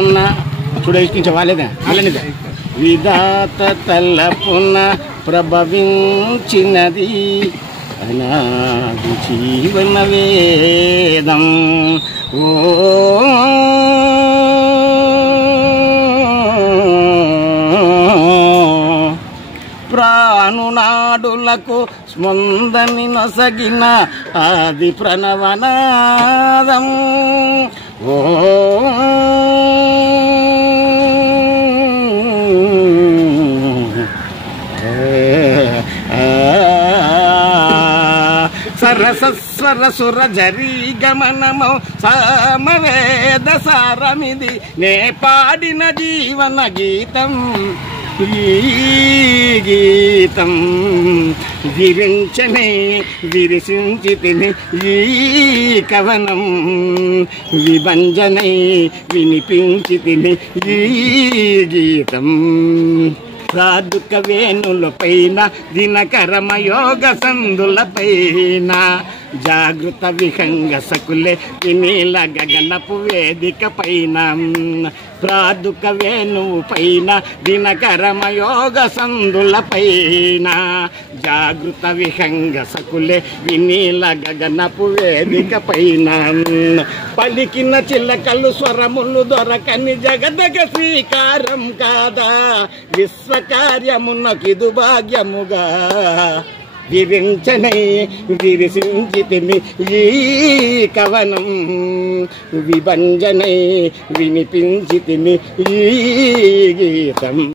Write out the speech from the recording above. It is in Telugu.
ఉన్న చూడేసుకుంటే వాళ్ళేదా అలానిదా విధాత తలపున ప్రభవించినది అనాది జీవన వేదం. ఓ ప్రాణునాడులకు స్పందని నొసగిన ఆది ప్రణవనాదం. ఓ సరసస్వర సుర జరీ గమనమో సామవేద సారమిది నే పాడిన జీవన గీతం. ఈ గీతం విరించనే విరిసించితిని ఈ కవనం విభంజనై వినిపించితిని ఈ గీతం. సాధుక వేణులపైన దినకరమయోగ సందులపైన జాగృత విహంగ సకులే వినీల గగనపు వేదిక పైన ప్రాదుక వేణువు పైన దినకరమయోగ సందులపైన జాగృత విహంగ సకులే వినీల గగనపు వేదిక పైన పలికిన చిల్లకలు స్వరములు దొరకని జగదగ శ్రీకారం కాదా విశ్వకార్యమునకిదు భాగ్యముగా విరించనై విరిసించితిని ఈ కవనం విభంజనై వినిపించితిని ఈ గీతం.